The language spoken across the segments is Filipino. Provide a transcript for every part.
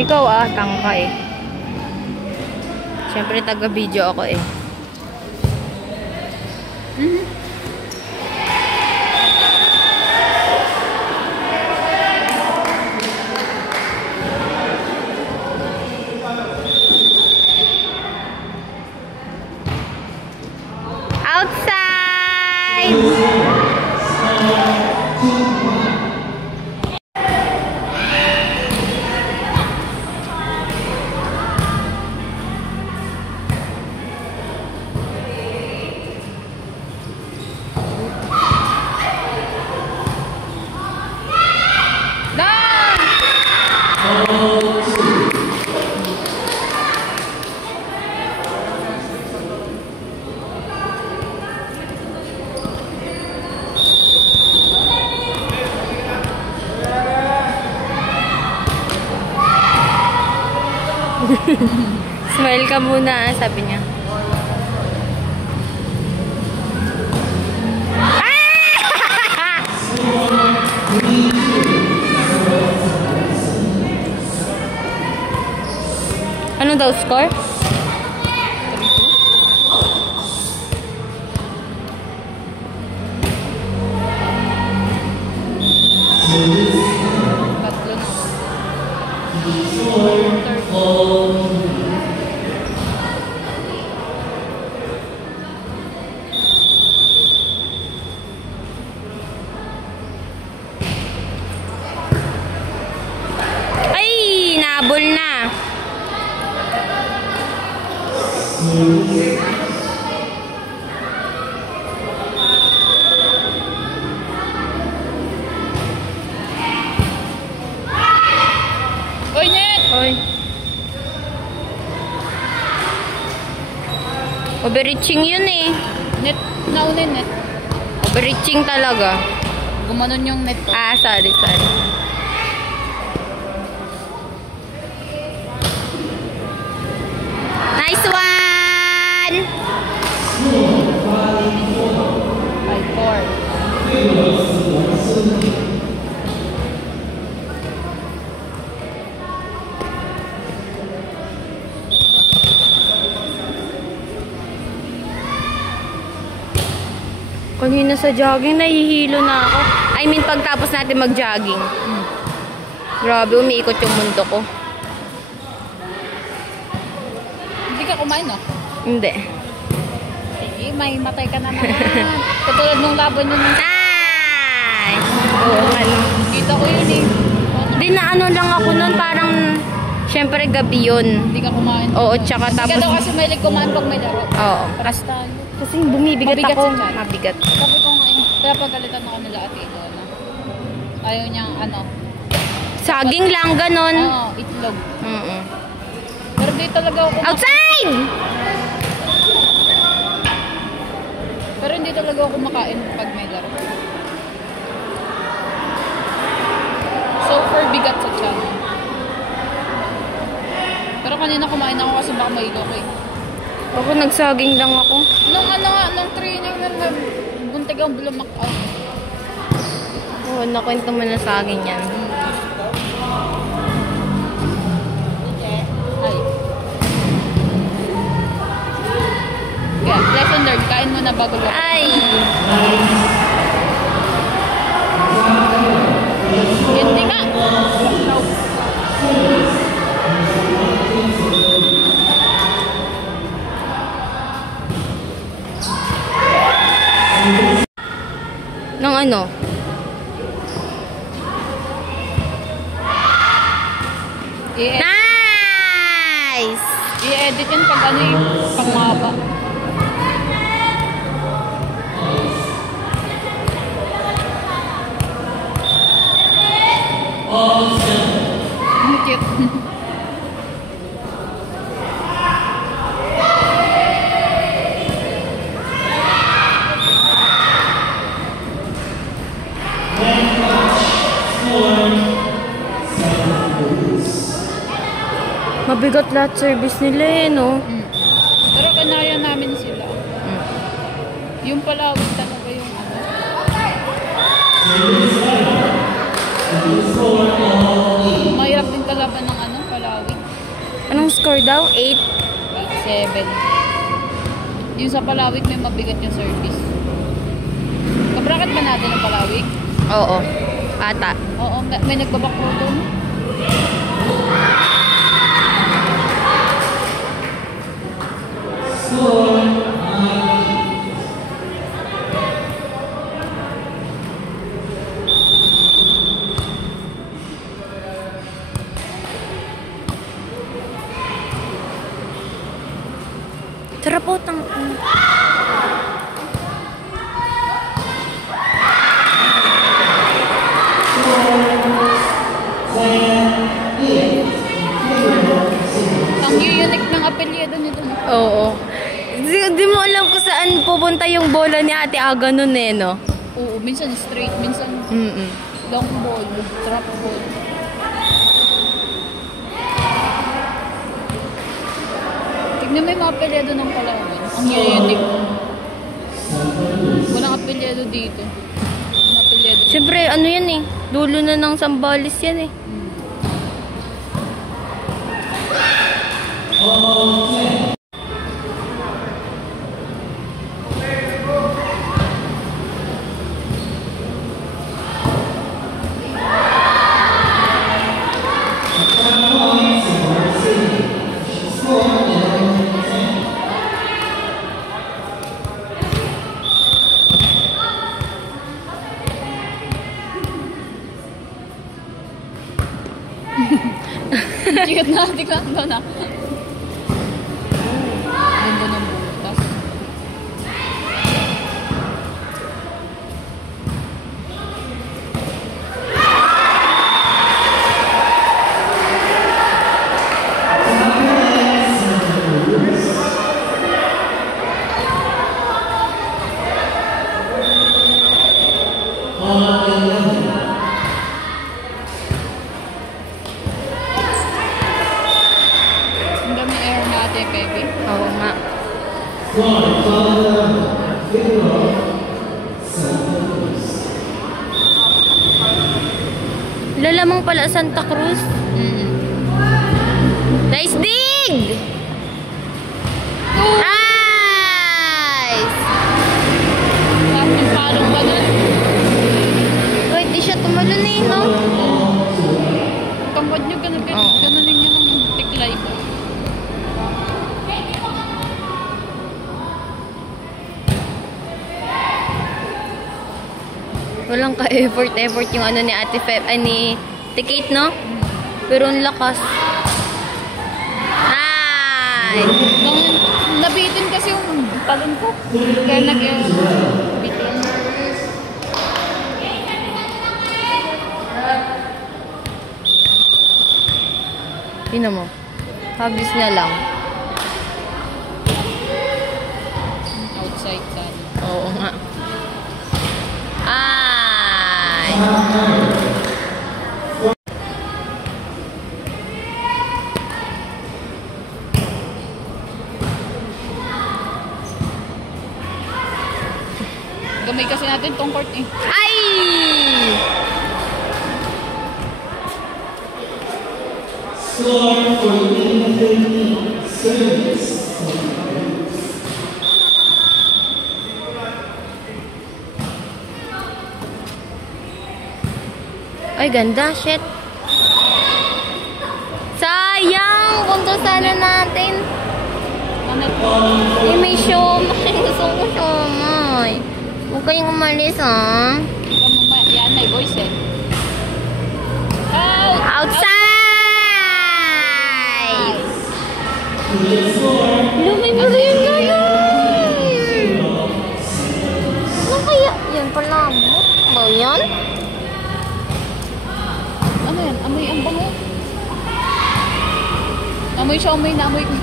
Ikaw tangka eh. Siyempre taga-video ako eh. Outside! Smile ka muna, sabi niya. Ano daw score? 3-2. Nabol na. Oy, net! Oy. Overreaching yun eh. Net, nauna net. Overreaching talaga. Gumanon yung net ko. Sorry. Nice one! 5-4. Kanina sa jogging, nahihilo na ako. I mean, pagtapos natin mag-jogging. Grabe, umiikot yung mundo ko. Hindi ka kumain, no? Hindi. Sige, may matay ka na naman. Katulad nung laban yun. Ay! Oo, ano. Kita ko yun eh. Di na ano lang ako nun, parang, syempre gabi yun. Hindi ka kumain. Oo, tsaka Hindi tapos... ka daw kasi mahilig kumain pag may laro. Oo. Paras tayo. Kasi bumibigat Mabigat ako. si Chan. Mabigat. Sabi ko nga eh. Kaya pagalitan ako nila ate doon. Ayaw niyang ano. Saging lang, ganon. Oo, itlog. Pero di talaga ako kumakain. Outside! Pero hindi talaga ako kumakain pag may laro. Super bigat sa tiyan. Pero kanina kumain ako kasi baka maigo ko eh. Ako nagsaging lang ako. Nung training na buntig ang bulumak out. Oo, nakwento mo na sa akin yan. Ay. Kaya, lesson learned. Kain mo na bago lang. Ay! Hindi ka! Nang ano? Nice! I-edit yun pag ano yung pang mahaba. Cute. Mabigat lahat service nila eh, no? Pero kanaya namin sila. Yung Palawig talaga yung ano. Mahirap din kalaban ng ano, Palawig. daw? 8? 8-7. Yung sa Palawig may mabigat yung service. Kabrakat ba natin ang Palawig? Oo. Ata. Oo, may nagbabakro doon. Sarap po tang... Ang unique ng apelyido nito. Oo. Di mo alam kung saan pupunta yung bola ni Ate Aga nun eh, no? Oo, minsan straight, minsan long ball, trap ball. Tignan mo yung mga apelyido ng Palawan. Ang unique. Walang apelyido dito. Ang apelyido. Siyempre, ano yan eh. Dulo na ng Sambales yan eh. Cute na, tignan ko na. Ganda ng butas. Ang dami air natin, baby. Oo nga. Lalamang pala Santa Cruz. Nice dig! Nice! Tapos yung palong ba nun? Wait, di siya tumalon eh, no? Tangkad nyo, ganunin nyo ng tiklay. Walang ka-effort yung ano ni Ate Feb, ay ni Kate, no? Pero ang lakas. Nice! Nabitin kasi yung palon ko. Kaya nag-bitin. Tingnan mo. Habis na lang. Outside side. Oo nga. Ay! Gamay kasi natin tong court eh. Ay! Score for Lima service. Ay, ganda. Shit. Sayang! Punto sana natin. Ano? Eh, may siomay. Gusto ko siomay. Huwag kayong umalis, ha? Yan, may voice eh. Out! Outside! Lumay mo rin na yun! Ano kaya? Yan pala mo. Ba yan? Ano yan? Amoy ang bango. Amoy siya, amoy na amoy ko.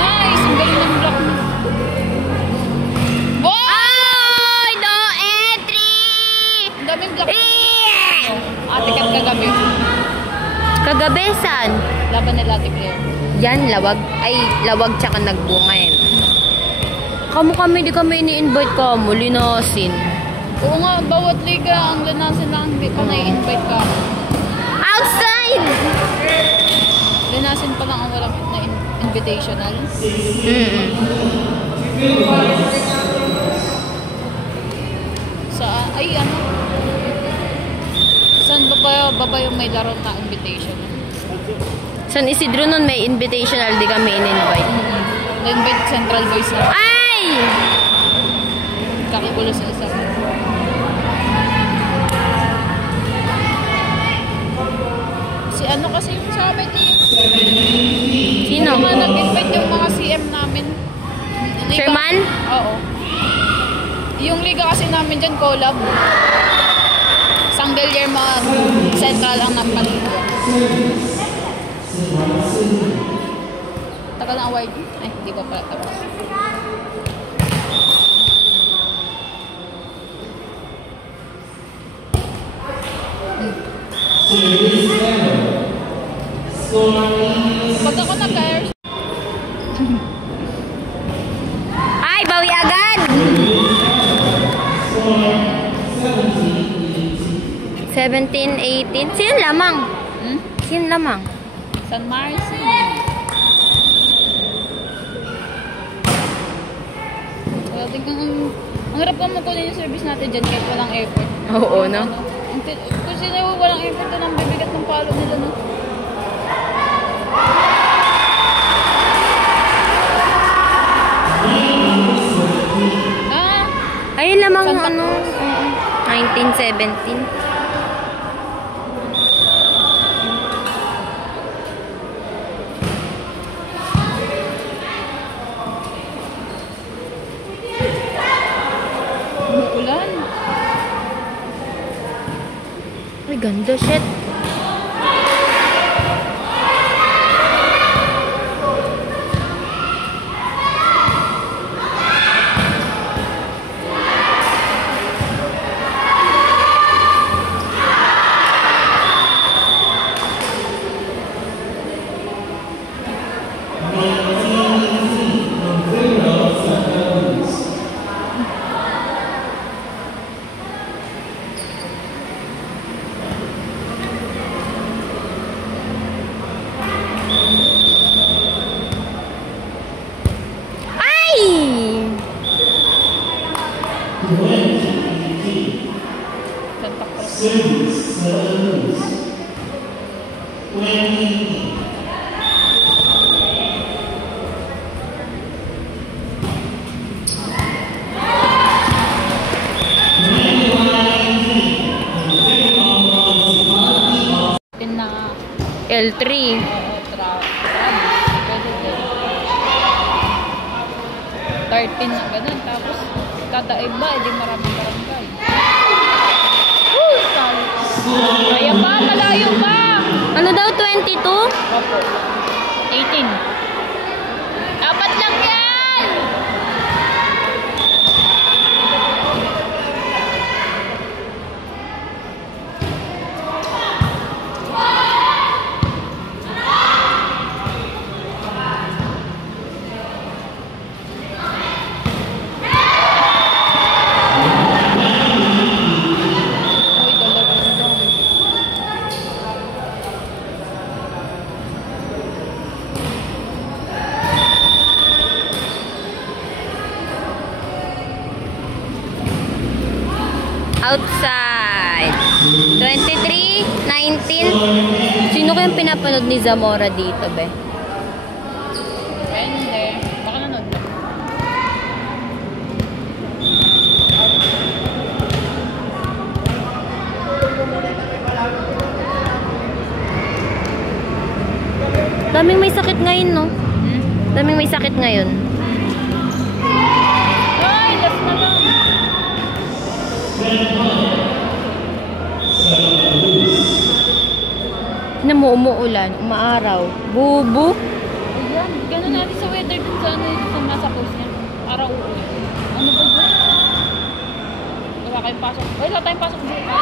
Nice! Ang galing ng block mo. Ay! No entry! Ang daming block. Ate Kat kagabi. Kagabi, saan? Laban nila Ate Claire. Yan, lawag. Ay, lawag tsaka nagbunga yan. Kami, di kami ini-invite ka mo, linasin. Oo nga, bawat liga ang lanasin lang. Hindi pa na-invite ka. Outside! Lanasin pa invitational. Ay ano? Saan ba yung may laro na invitational? San Isidro nun may invitational, di kami in-invite. Na-invite Central Boys na. Ay! Kakigulo sa isa. Si ano kasi yung sa amin eh. Sino? Yung mga nag-invite yung mga CM namin. Sherman? Oo. Yung liga kasi namin dyan, collab. Sanggalier mga Central ang nampaliga. Tagal ng award. Ay, hindi pa pala tapos. Pag ako nag-air. Ay, bawi agad! 17-18. Sino lamang? Sino lamang? San Marcy. Wala din kang... Ang hirap naman kunin yung service natin dyan kahit walang effort. Oo, no? Kung sino walang effort na ang bibigat ng palo nila, no? Ay, lamang ano? 19-17. Ulan. Ay, ganda, shit. Santa Cruz. L3. Pwede din. 13 na ganun. Tapos, tataib ba? Hindi maraming barangay. Kaya pa, malayo pa! Ano daw, 22? Opo. 18. Apat lang yan! Uy, dalawa na lang. Outside. 23, 19. Sino kayang pinapanood ni Zamora dito, be? Depende. Baka nanood lang. Daming may sakit ngayon, no? Daming may sakit ngayon. Ay, last na lang. Na mo umuulan, umaaraw. Bubu. Ayan, gano'n natin sa weather dun sa ano, sa nasa post niya. Araw uuwi. Ano ba dyan? Wala kayong pasok. Wala tayong pasok dito.